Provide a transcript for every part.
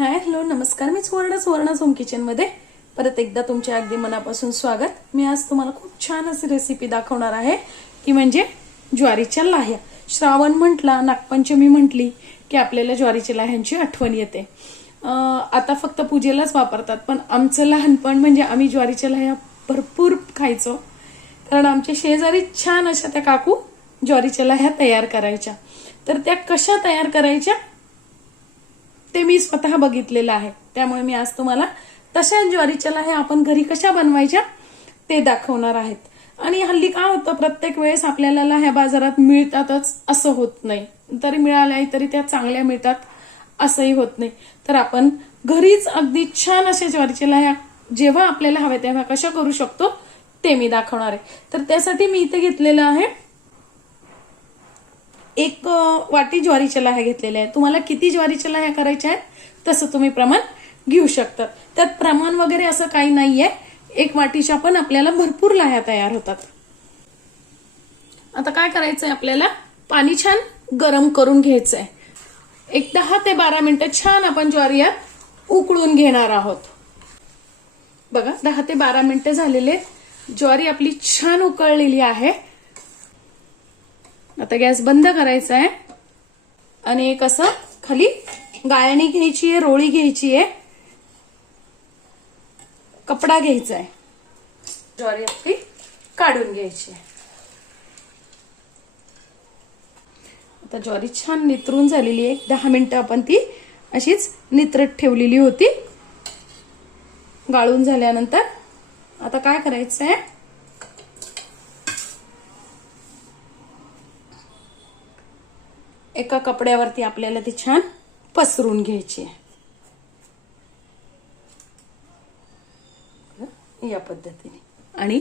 Hi hello नमस्कार. मी सुवर्ण सुवर्ण होम किचनमध्ये परत एकदा तुमच्या अगदी मनापासून स्वागत. मी आज तुम्हाला खूप छान अशी रेसिपी दाखवणार आहे ती म्हणजे ज्वारीच्या लाह्या. श्रावण म्हटला नागपंचमी म्हटली की आपल्याला ज्वारीच्या लाह्यांची आठवण येते. आता फक्त पूजेलाच वापरतात पण आमचं लहानपण म्हणजे आम्ही ज्वारीच्या लाह्या भरपूर खायचो. कारण आमच्या शेजारी छान अशा त्या काकू ज्वारीच्या लाह्या तयार करायच्या. तर त्या कशा तयार करायच्या? मी स्वतः बघितलेलं आहे. त्यामुळे मी आज तुम्हाला तशा ज्वारीच्या लाह्या आपण घरी कशा बनवायच्या ते दाखवणार आहेत. आणि हल्ली काय होतं प्रत्येक वेळेस आपल्याला लह्या बाजारात मिळतातच असं होत नाही. तरी मिळाल्या तरी त्या चांगल्या मिळतात असंही होत नाही. तर आपण घरीच अगदी छान अशा ज्वारीच्या लाह्या जेव्हा आपल्याला हव्या तेव्हा कशा करू शकतो ते मी दाखवणार आहे. तर त्यासाठी मी इथे घेतलेलं आहे एक वाटी ज्वारीच्या लाह्या घेतलेल्या आहेत. तुम्हाला किती ज्वारीच्या लाह्या करायच्या आहेत तसं तुम्ही प्रमाण घेऊ शकता. त्यात प्रमाण वगैरे असं काही नाहीये. एक वाटीच्या पण आपल्याला भरपूर लाह्या तयार होतात. आता काय करायचंय आपल्याला? पाणी छान गरम करून घ्यायचंय. एक दहा ते बारा मिनिटं छान आपण ज्वारी यात उकळून घेणार आहोत. बघा दहा ते बारा मिनिटं झालेले ज्वारी आपली छान उकळलेली आहे. आता गॅस बंद करायचा आहे. आणि एक असं खाली गाळणी घ्यायची आहे रोळी घ्यायची आहे. कपडा घ्यायचा आहे. ज्वारी आपली काढून घ्यायची आहे. आता ज्वारी छान नितरून झालेली आहे. दहा मिनिटं आपण ती अशीच नित्रत ठेवलेली होती. गाळून झाल्यानंतर आता काय करायचं आहे? एका कपड्यावरती आपल्याला ती छान पसरून घ्यायची आहे. या पद्धतीने. आणि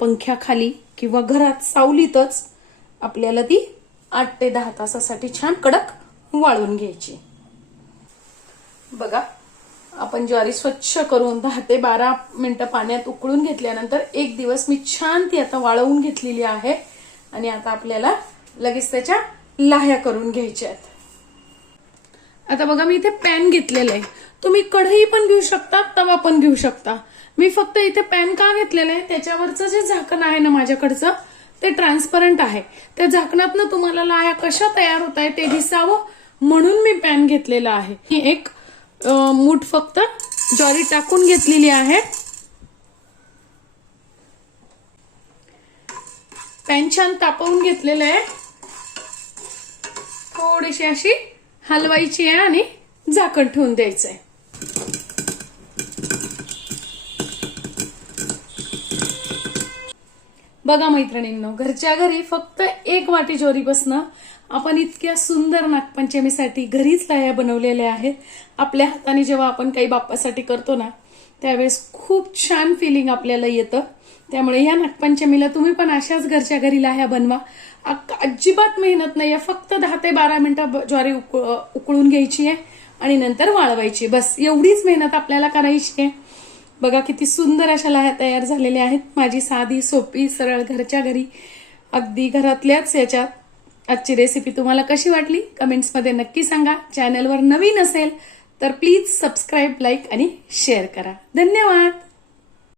पंख्याखाली किंवा घरात सावलीतच आपल्याला ती आठ ते दहा तासासाठी छान कडक वाळून घ्यायची. बघा आपण ज्वारी स्वच्छ करून दहा ते बारा मिनिटं पाण्यात उकळून घेतल्यानंतर एक दिवस मी छान ती आता वाळवून घेतलेली आहे. आणि आता आपल्याला लगेच त्याच्या लाह्या करून घ्यायच्या आहेत. आता बघा मी इथे पॅन घेतलेलं आहे. तुम्ही कढई पण घेऊ शकता तवा पण घेऊ शकता. मी फक्त इथे पॅन का घेतलेलं आहे? त्याच्यावरचं जे झाकण आहे ना माझ्याकडचं ते ट्रान्सपरंट आहे. त्या झाकणातनं तुम्हाला लाह्या कशा तयार होत आहे ते दिसावं म्हणून मी पॅन घेतलेला आहे. ही एक मूठ फक्त ज्वारी टाकून घेतलेली आहे. पॅन छान तापवून घेतलेलं आहे. थोडीशी अशी हलवायची आहे आणि झाकण ठेवून द्यायचंय. बघा मैत्रिणींनो घरच्या घरी फक्त एक वाटी ज्वारी बसणं आपण इतक्या सुंदर नागपंचमीसाठी घरीच लाया बनवलेल्या आहेत. आपल्या हाताने जेव्हा आपण काही बाप्पासाठी करतो ना त्यावेळेस खूप छान फिलिंग आपल्याला येतं. त्यामुळे या नागपंचमीला तुम्ही पण अशाच घरच्या घरी लाह्या बनवा. अजिबात मेहनत नाही फक्त दहा ते बारा मिनिटं ज्वारी उकळून घ्यायची आहे आणि नंतर वाळवायची. बस एवढीच मेहनत आपल्याला करायची आहे. बघा किती सुंदर अशा लाह्या तयार झालेल्या आहेत. माझी साधी सोपी सरळ घरच्या घरी. अगदी घरातल्याच याच्यात. आजची रेसिपी तुम्हाला कशी वाटली? कमेंट्समध्ये नक्की सांगा. चॅनलवर नवीन असेल तर प्लीज सबस्क्राईब लाईक आणि शेअर करा. धन्यवाद!